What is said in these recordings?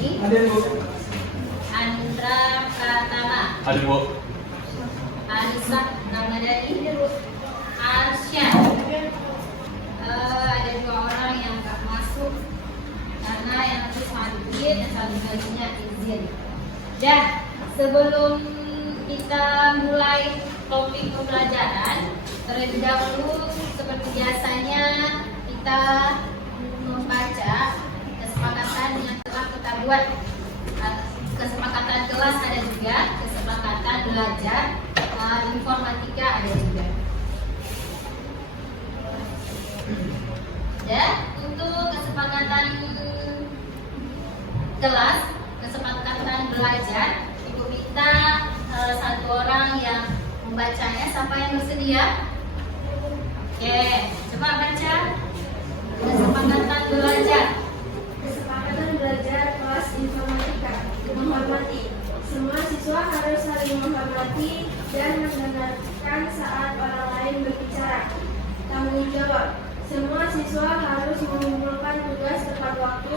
Ramadhani. Ada Bu. Andra Pratama. Ada Bu. Anissa Ramadhani. Arsya. Ada 2 orang yang nggak masuk karena yang harus hadir dan satu laginya izin. Dan sebelum kita mulai topik pembelajaran, terlebih dahulu seperti biasanya kita membaca kesepakatan yang telah kita buat. Kesepakatan kelas ada juga, kesepakatan belajar informatika ada juga. Dan untuk kesepakatan kelas, kesepakatan belajar, Ibu minta 1 orang yang membacanya. Siapa yang bersedia? Oke, coba baca kesepakatan belajar. Kesepakatan belajar kelas informatika. Menghormati. Semua siswa harus saling menghormati dan mendengarkan saat orang lain berbicara. Tanggung jawab. Semua siswa harus mengumpulkan tugas tepat waktu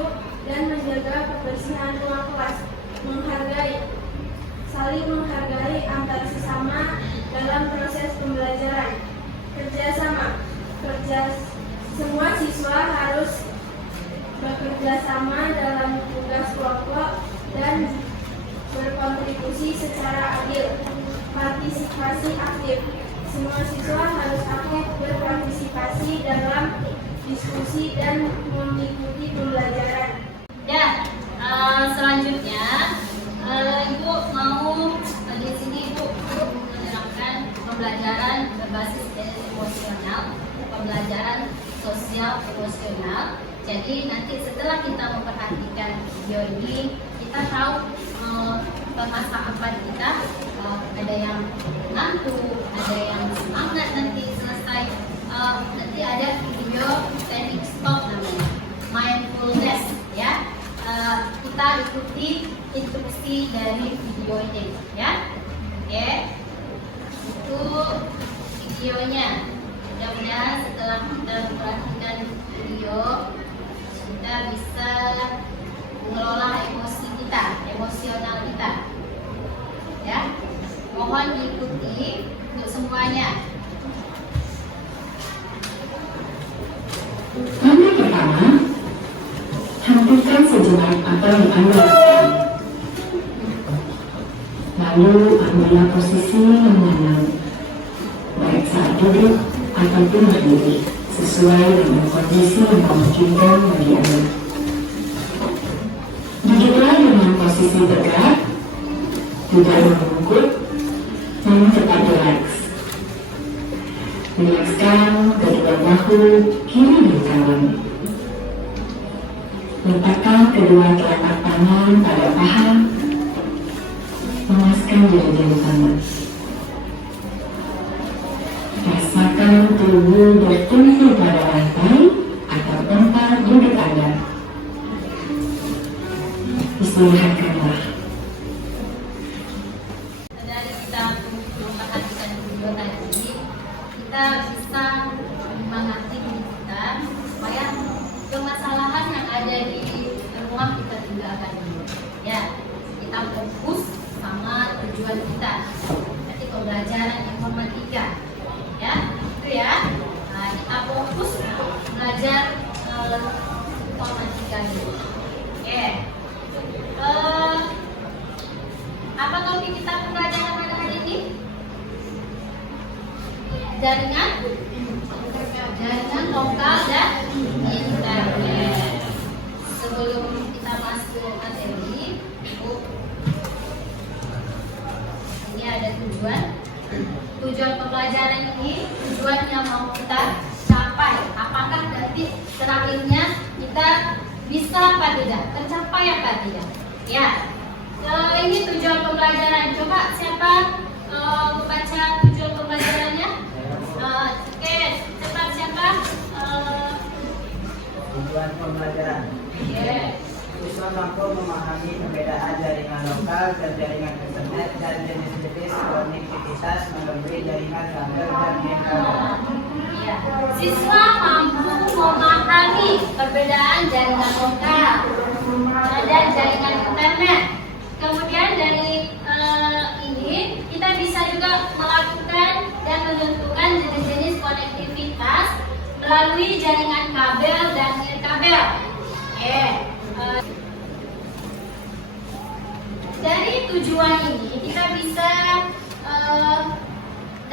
dan menjaga kebersihan ruang kelas. Menghargai. Saling menghargai antar sesama dalam proses pembelajaran. Kerjasama. Semua siswa harus bekerja sama dalam tugas kelompok dan berkontribusi secara adil. Partisipasi aktif. Semua siswa harus aktif berpartisipasi dalam diskusi dan mengikuti pembelajaran. Dan selanjutnya Ibu mau di sini Ibu menerapkan pembelajaran berbasis emosional, pembelajaran sosial emosional. Jadi nanti setelah kita memperhatikan video ini, kita tahu permasalahan kita, ada yang ngantuk, ada yang semangat nanti selesai. Nanti ada video panic stop namanya, mindfulness ya. Kita ikuti instruksi dari video ini ya. Oke, itu videonya. Mudah-mudahan setelah kita memperhatikan video, kita bisa mengelola emosi kita, emosional kita ya. Mohon diikuti untuk semuanya. Langkah pertama, hentikan sejenak apa yang Anda lakukan. Lalu ambillah posisi yang nyaman, baik saat duduk ataupun berdiri, sesuai dengan kondisi yang memungkinkan bagi Anda. Duduklah dengan posisi tegak, tidak membungkuk, namun tetap rileks. Rilekskan kedua bahu kiri dan kanan. Letakkan kedua telapak tangan pada paha, memaskan jari-jari tangan. Rasakan tubuh bertumpu pada lantai atau tempat duduk Anda. Istirahatkanlah. Dari kita memperhatikan video tadi, kita bisa menyemangati diri kita supaya permasalahan yang ada di rumah kita tinggalkan dulu. Ya, kita fokus sama tujuan kita. Nanti pembelajaran informatika, ya, itu ya. Nah, kita fokus belajar informatika dulu. Oke. Apa topik kita pembelajaran pada hari ini? Jaringan lokal dan internet. Sebelum kita masuk materi, ini ada tujuan pembelajaran ini, tujuan yang mau kita capai. Apakah nanti terakhirnya kita bisa apa tidak, tercapai apa tidak? Ya, ini tujuan pembelajaran. Coba siapa membaca tujuan pembelajarannya? Oke, cepat siapa? Tujuan pembelajaran. Siswa mampu memahami perbedaan jaringan lokal dan jaringan internet dan jenis-jenis konektivitas melalui jaringan kabel dan non-kabel. Ya. Siswa mampu memahami perbedaan jaringan lokal dan jaringan internet. Kemudian dari ini kita bisa juga melakukan dan menentukan jenis-jenis konektivitas melalui jaringan kabel dan nirkabel. Dari tujuan ini kita bisa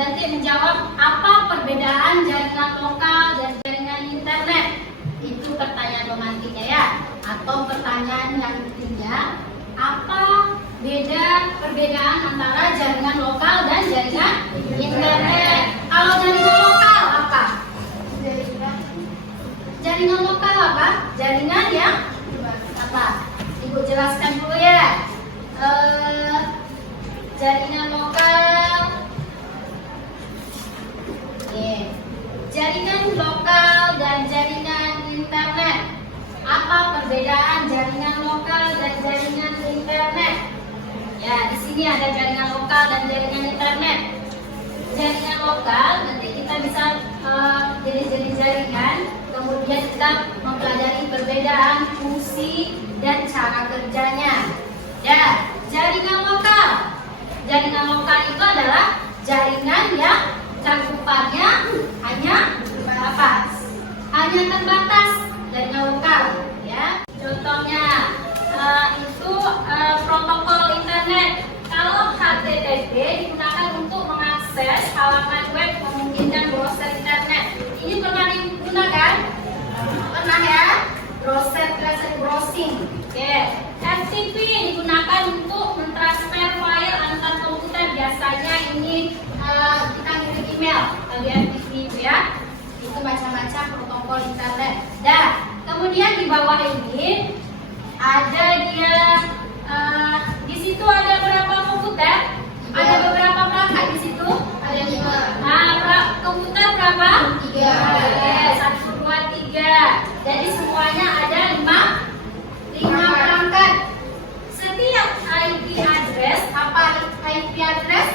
nanti menjawab apa perbedaan jaringan lokal dan jaringan internet. Itu pertanyaan romantiknya ya, atau pertanyaan yang ketiga, apa perbedaan antara jaringan lokal dan jaringan internet. Kalau jaringan lokal apa? Jaringan lokal apa? Jaringan yang apa? Ibu jelaskan dulu ya. Jaringan lokal. Jaringan lokal dan jaringan internet. Apa perbedaan jaringan lokal dan jaringan internet? Ya, di sini ada jaringan lokal dan jaringan internet. Jaringan lokal nanti kita bisa jenis-jenis jaringan, kemudian kita mempelajari perbedaan fungsi dan cara kerjanya. Ya, jaringan lokal. Jaringan lokal itu adalah jaringan yang cakupannya hanya terbatas. Hanya terbatas jaringan lokal, ya. Contohnya itu protokol internet. Kalau HTTP digunakan untuk mengakses halaman web memungkinkan browser internet. Ini pernah digunakan? Pernah ya? Browser browsing. Oke. FTP digunakan untuk mentransfer file antar komputer. Biasanya ini kita kirim email di FTP itu ya. Itu macam-macam protokol internet. Dan kemudian di bawah ini ada dia di situ ada berapa komputer? Ada beberapa perangkat di situ. Ada 5. Komputer berapa? 3. 1, 2, 3. Jadi semuanya ada 5 perangkat. Setiap IP address, apa IP address?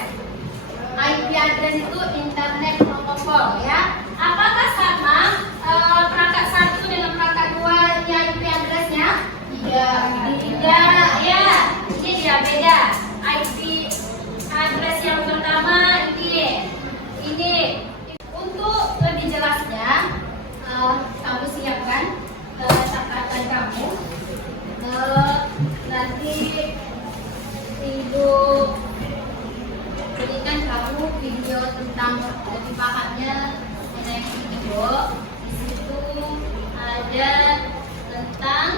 IP address itu internet protokol ya. Apakah sama perangkat 1 dengan perangkat 2 ini IP addressnya? Tidak ya. Ini dia beda. IP address yang pertama ini. Untuk lebih jelasnya kamu siapkan catatan kamu. Nanti Ibu berikan kamu video tentang lebih pahamnya mengenai video. Di situ ada tentang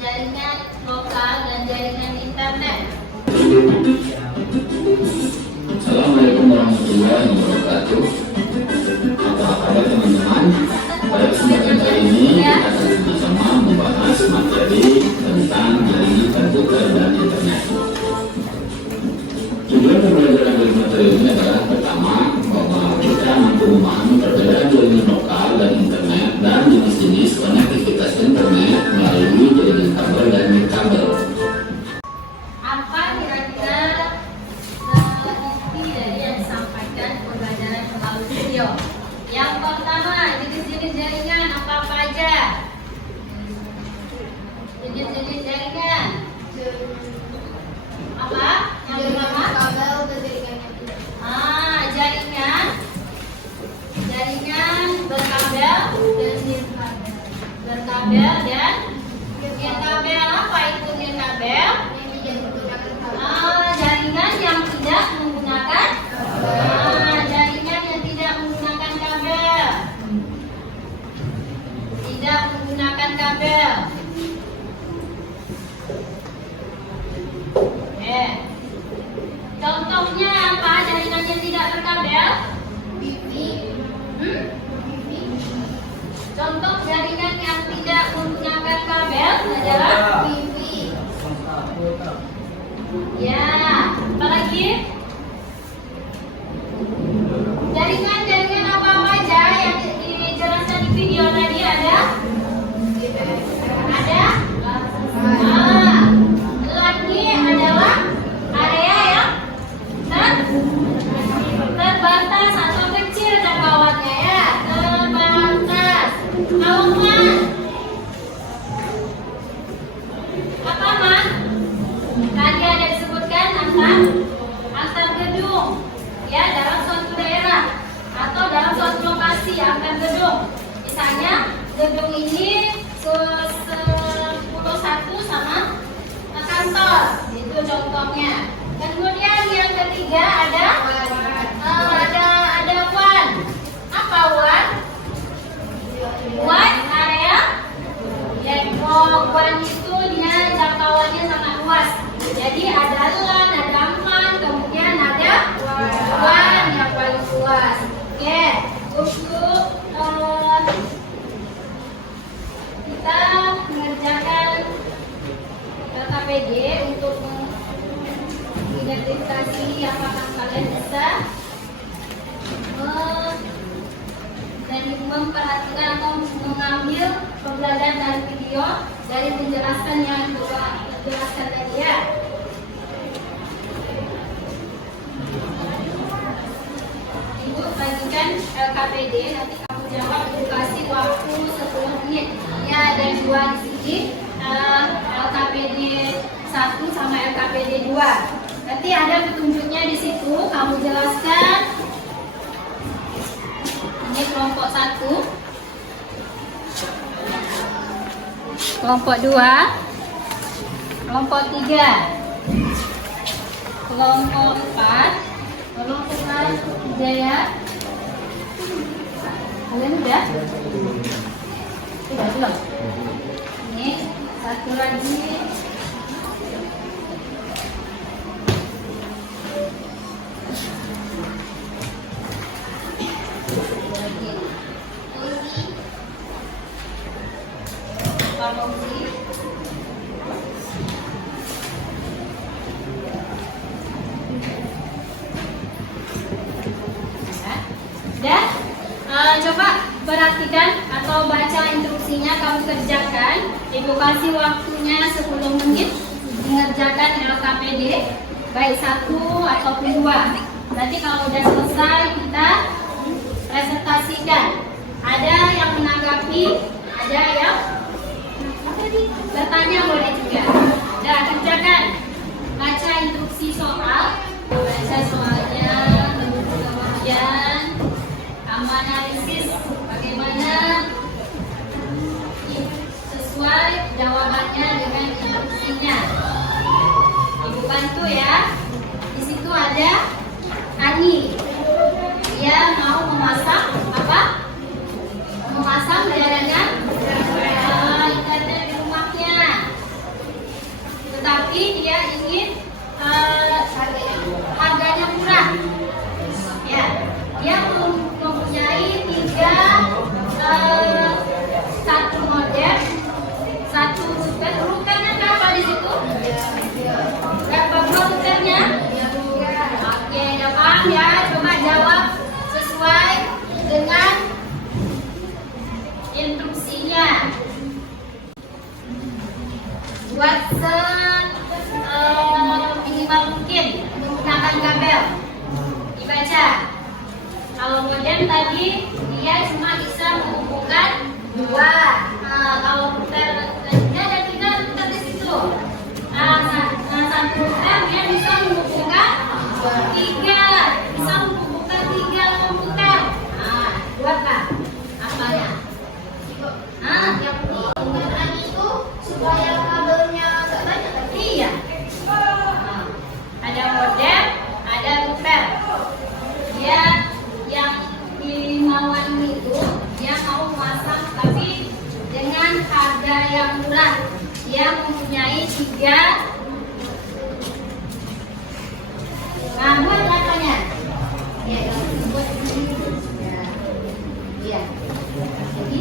jaringan lokal dan jaringan internet. Assalamualaikum warahmatullahi wabarakatuh. Apa kabar teman-teman? Pada kesempatan kali ini kita akan bersama membahas materi tentang jaringan komputer dan internet. Tujuan pembelajaran dari materi ini adalah pertama, bahwa kita mampu memahami perbedaan jaringan lokal dan internet dan jenis-jenis konektivitas internet melalui jaringan kabel dan nirkabel. Apa kira-kira inti dari yang disampaikan pembelajaran melalui video? Yang pertama, jenis-jenis jaringan apa aja? Jenis-jenis jaringan apa? Yang pertama? Kabel dan jaringan internet. Jaringan berkabel dan nirkabel. Berkabel dan nirkabel. Apa itu nirkabel? Jaringan yang tidak menggunakan jaringan yang tidak menggunakan kabel. Tidak menggunakan kabel. Contohnya apa jaringan yang tidak berkabel? Wifi. Contoh jaringan yang tidak menggunakan kabel adalah Wifi. ya. Apalagi? Jaringan apa aja yang dijelaskan di video tadi ada? Ada? Lagi adalah area yang terbatas atau kecil jangkauannya ya. Terbatas. Kalau Man? Apa Man? ya dalam suatu daerah atau dalam suatu lokasi akan gedung. Misalnya gedung ini 10 sama kantor, itu contohnya. Kemudian yang ketiga ada wan. Apa wan? Wan area. Ya, wan itu dia jangkauannya sangat luas. Jadi ada lan, ada man, kemudian ada wan yang paling luas. Oke, untuk kita mengerjakan LKPD untuk mengidentifikasi apakah kalian bisa dan memperhatikan atau mengambil pembelajaran dari video dari penjelasan yang dijelaskan tadi ya. Ibu bagikan LKPD, nanti kamu jawab, dikasih waktu 10 menit. Ya, ada 2 di sini, LKPD 1 sama LKPD 2. Nanti ada petunjuknya di situ, kamu jelaskan. Ini kelompok 1, kelompok 2, kelompok 3, kelompok 4, kelompok 3 ya. Kalian udah? Udah belum? Ini satu lagi. Dan coba perhatikan atau baca instruksinya, kamu kerjakan. Ibu kasih waktunya 10 menit mengerjakan LKPD baik 1 ataupun 2. Nanti kalau udah selesai kita presentasikan. Ada yang menanggapi, ada yang bertanya boleh juga. Dan kerjakan, baca instruksi soal, baca soalnya, kemudian kamu analisis bagaimana sesuai jawabannya dengan instruksinya. Ibu bantu ya. Di situ ada Ani. Dia mau memasang apa? Memasang jaringan internet di rumahnya. Tetapi dia ingin harganya murah. Ya, dia mempunyai 1 modem, 1 router. Routernya berapa di situ? Berapa routernya? Oke, udah paham ya. Coba jawab sesuai dengan instruksinya. Buat minimal mungkin menggunakan kabel. Dibaca. Kalau modem tadi dia cuma bisa menghubungkan 2. Kalau router dia ada 3 router di situ. Satu router dia bisa menghubungkan 3, bisa menghubungkan 3 komputer. Buatlah apanya? Yang digunakan itu supaya kabelnya nggak banyak. Iya. Ada modem, ada router. Dia yang dimauan itu dia mau masang tapi dengan harga yang murah. Dia mempunyai 3. Nah, buat apanya? Ya, buat ini. Ya. Jadi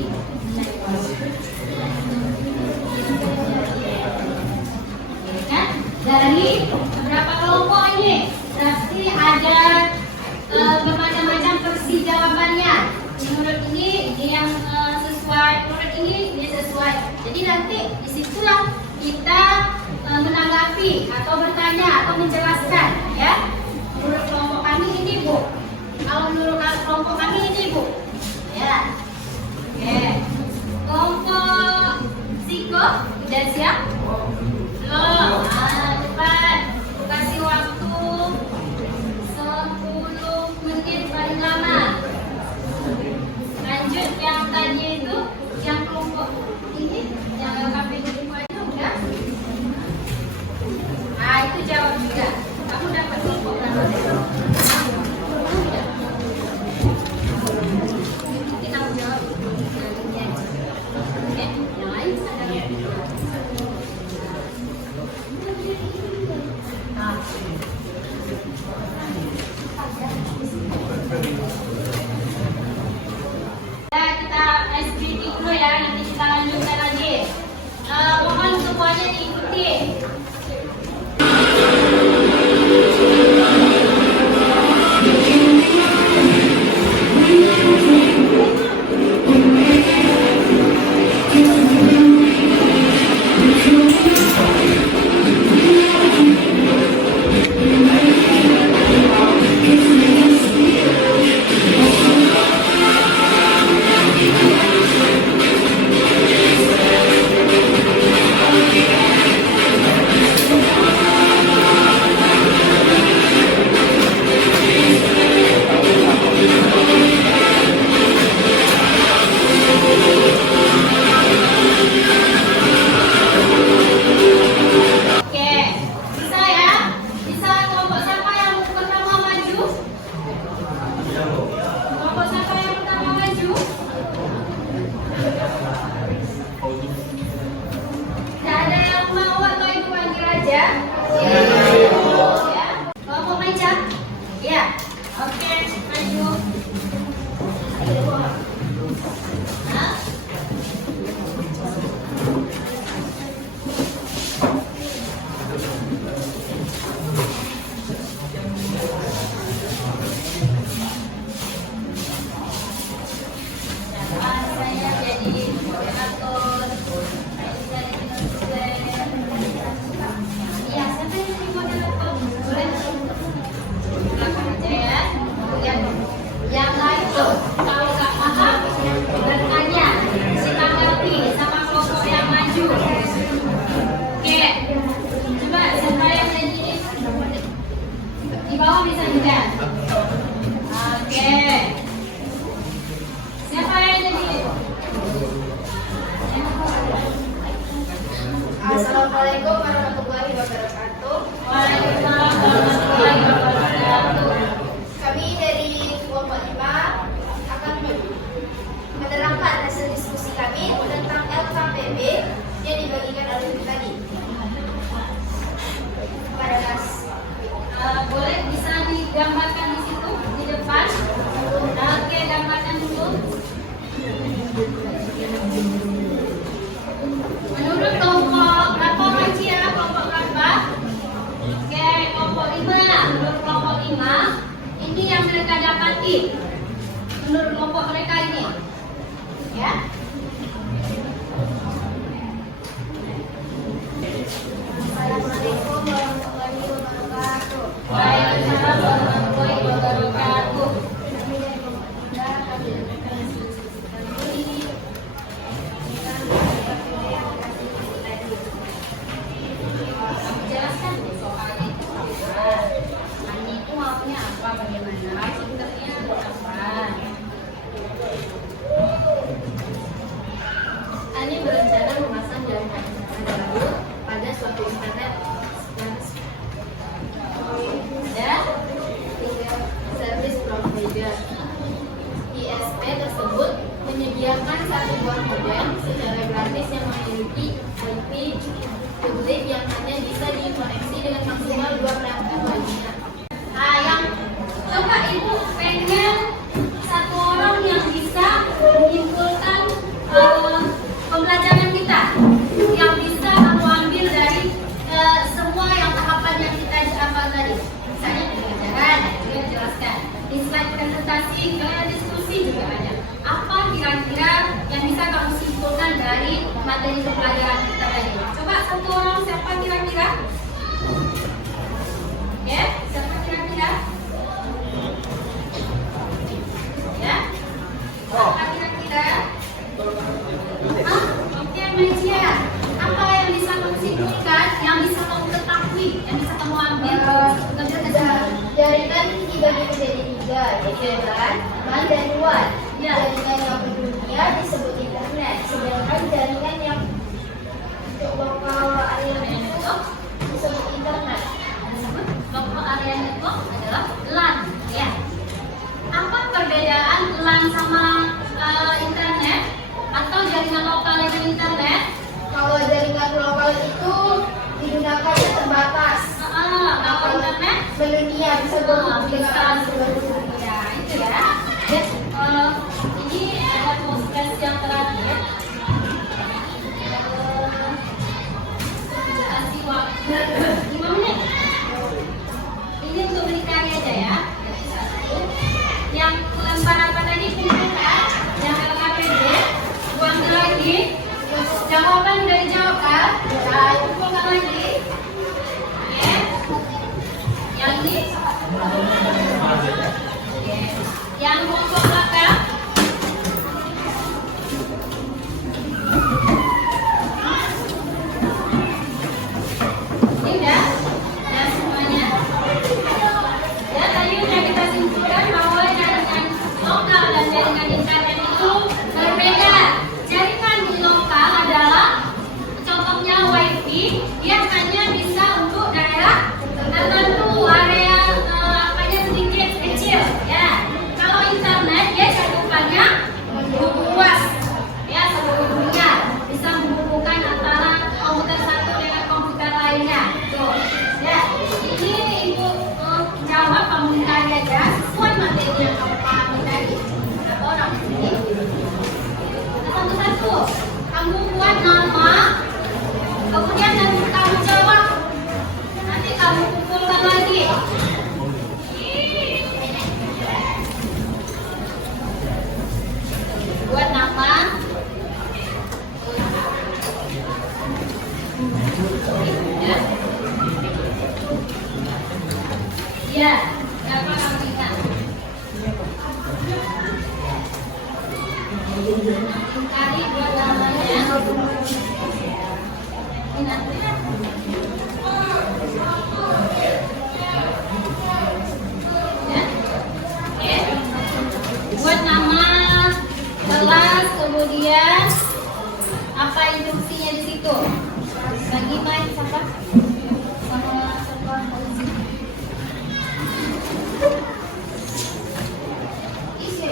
kan dari berapa kelompok ini? Berarti ada bermacam-macam versi jawabannya. Menurut ini yang sesuai, menurut ini sesuai. Jadi nanti disitulah kita menanggapi atau bertanya atau menjelaskan ya. Menurut kelompok kami ini Bu. Kalau menurut kelompok kami ini Bu. Ya. Oke. Kelompok psiko udah siap? Belum. Cepat. Kasih waktu 10 jawab juga. Kamu dapat kelompok berapa? Nanti kamu jawab. Oke, yang lain ada? Ya, kita SBT dulu ya, nanti kita lanjutkan lagi. Mohon semuanya diikuti. Oke, bisa ya? Bisa kelompok siapa yang pertama maju? Kelompok siapa yang pertama maju? Tidak ada yang mau atau ibu panggil aja? Ya. Kelompok meja? Ya. Oke, maju. Hah? Saya jadi moderator. Saya jadi penulis. Iya, siapa yang jadi moderator? Boleh? Silakan aja ya. Kemudian yang lain tuh, kalau nggak paham bertanya, ditanggapi sama kelompok yang maju. Oke, coba siapa yang jadi di bawah bisa juga. Oke. Siapa yang jadi? Assalamualaikum warahmatullahi wabarakatuh. Waalaikumsalam warahmatullahi wabarakatuh. Kami dari kelompok 5 akan menerangkan hasil diskusi kami tentang LKPB yang dibagikan oleh tadi. Pada kelas. Boleh bisa digambarkan di situ di depan. Oke, gambarkan dulu. Menurut kelompok berapa Maci ya? Kelompok berapa? Oke, kelompok 5. Menurut kelompok 5, ini yang mereka dapati. Menurut kelompok mereka ini. Ya. Assalamualaikum warahmatullahi wabarakatuh. Waalaikumsalam warahmatullahi wabarakatuh. Kami dari kelompok 3 akan menyampaikan hasil diskusi kami tentang LKPB yang dikasih tadi. Kamu jelaskan di soal itu. Ani itu maunya apa, bagaimana, sebenarnya apa? Ani berencana memasang jaringan internet baru pada suatu internet Dan service provider. ISP tersebut menyediakan satu buah modem secara gratis yang memiliki IP publik yang hanya bisa dikoneksi dengan maksimal 2 perangkat lainnya. yang coba ibu pengen satu orang yang bisa menyimpulkan pembelajaran kita, yang bisa kamu ambil dari semua yang tahapan yang kita apa tadi. Misalnya pembelajaran, juga jelaskan. Di slide presentasi, diskusi juga ada. Apa kira-kira yang bisa kamu simpulkan dari materi pembelajaran kita tadi? Coba satu orang, siapa kira-kira? Ya, siapa kira-kira? Ya? Siapa kira-kira? Oke, Mecia. Apa yang bisa kamu simpulkan, yang bisa kamu ketahui, yang bisa kamu ambil? Jaringan dibagi menjadi 3, yaitu LAN dan WAN. Ya. Jaringan yang berdunia disebut internet, sedangkan jaringan yang untuk lokal area itu disebut internet. Belunia bisa bisa seluruh dunia itu ya. Dan ini ada podcast yang terakhir. Kasih waktu 5 menit. Ini untuk beli karya aja ya. Yang lembar apa tadi kumpulkan, yang LKPD, buang lagi. Jawaban udah dijawab kan? Udah, kumpulkan lagi. Oke. Yang ini? Oke. Yang kelompok belakang? Ini udah? Udah semuanya. Ya, tadi udah kita simpulkan bahwa jaringan lokal dan jaringan internet itu berbeda. Jaringan di lokal adalah contohnya WiFi, dia hanya bisa untuk daerah tertentu, area apanya sedikit kecil ya. Kalau internet dia cakupannya luas ya, seluruh dunia, bisa menghubungkan antara komputer satu dengan komputer lainnya. Tuh ya, ini ibu jawab kamu tanya aja sesuai materi yang kamu pahami tadi. Berapa orang di sini? Satu-satu kamu buat nama, kemudian nanti kamu jawab, nanti kamu kumpulkan lagi. Buat nama, ya, berapa kamu ingat? Kali buat namanya. Ingat. Ya. Oke. Buat nama kelas, kemudian apa instruksinya di situ? Bagi main siapa? Sama Fauzi. Isi.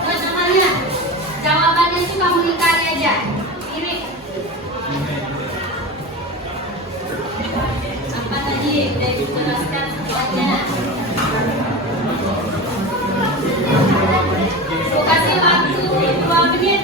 Buat namanya, jawabannya itu kamu ingkari aja. Kiri. Apa tadi udah dijelaskan semuanya. Aku kasih waktu 2 menit.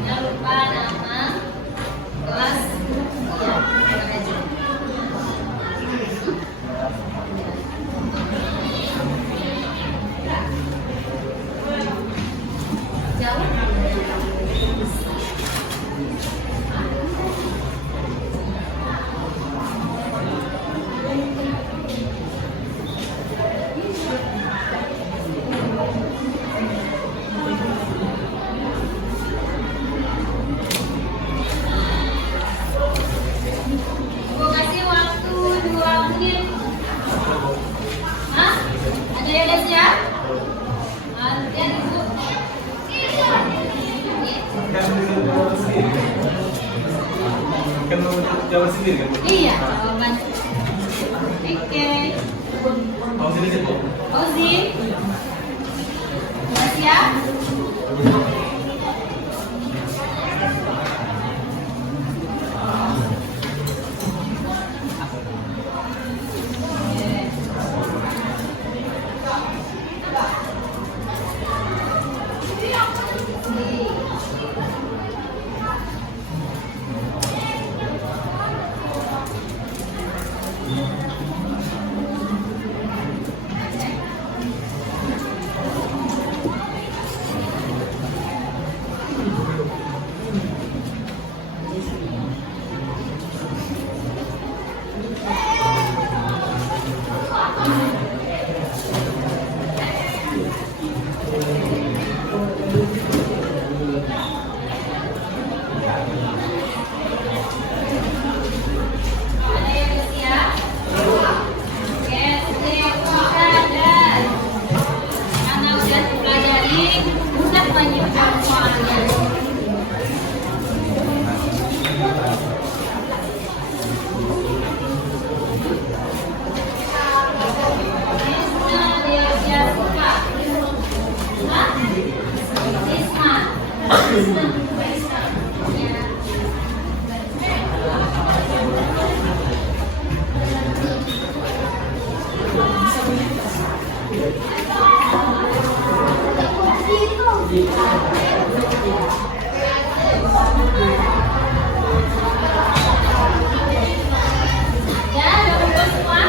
Jangan lupa nama, kelas, ya, aja. Jauh. Aku kasih waktu 2 menit. Hah? Ada yang lihat ya? Ada ibu. Kan mau jawab sendiri kan? Iya, jawaban. Oke. Mau sini sih Bu. Fauzi. Udah siap? mudah menyimpan soalnya. Dia suka. Hah? Risma. Ya. Ya, udah kumpul semua?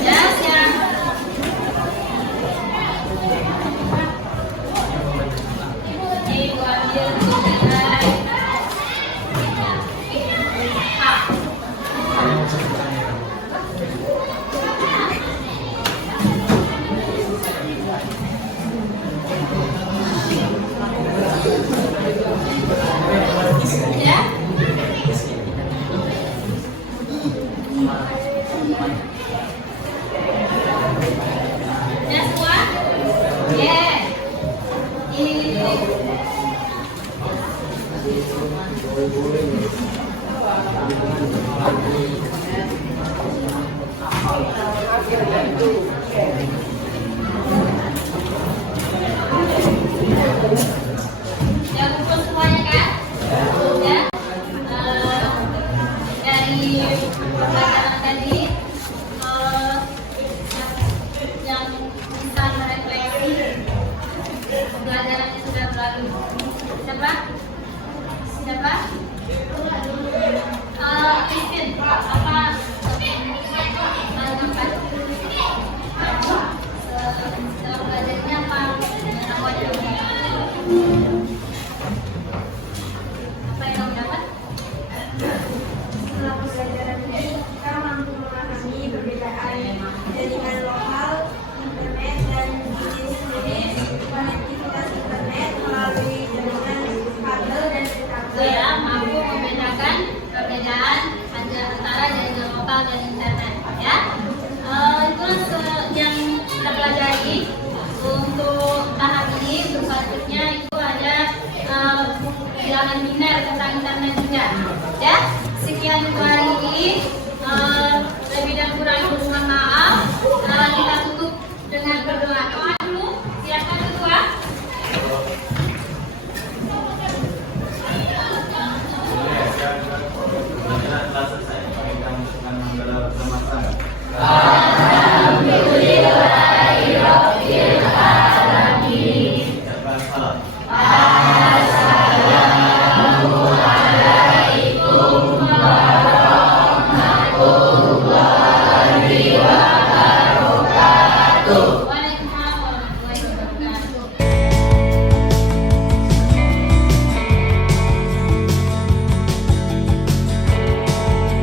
Ya, siap. Ibu ambil nilai A. Ya. Ya semua? Yeah. Ya kumpul semuanya kan? Ya. Dari pelajaran tadi yang bisa merefleksi pelajarannya sudah berlalu. Siapa? Siapa? Christine, apa? Setelah belajarnya apa? Apa yang kamu dapat? Setelah pembelajaran ini, kita mampu memahami perbedaan jaringan lokal, internet, dan jenis-jenis konektivitas internet melalui jaringan kabel dan kabel. Ya, mampu membedakan perbedaan antara jaringan lokal dan internet. Ya, itu yang kita pelajari untuk tahap ini. Untuk selanjutnya itu ada bilangan biner tentang internet juga. Ya, sekian untuk hari ini.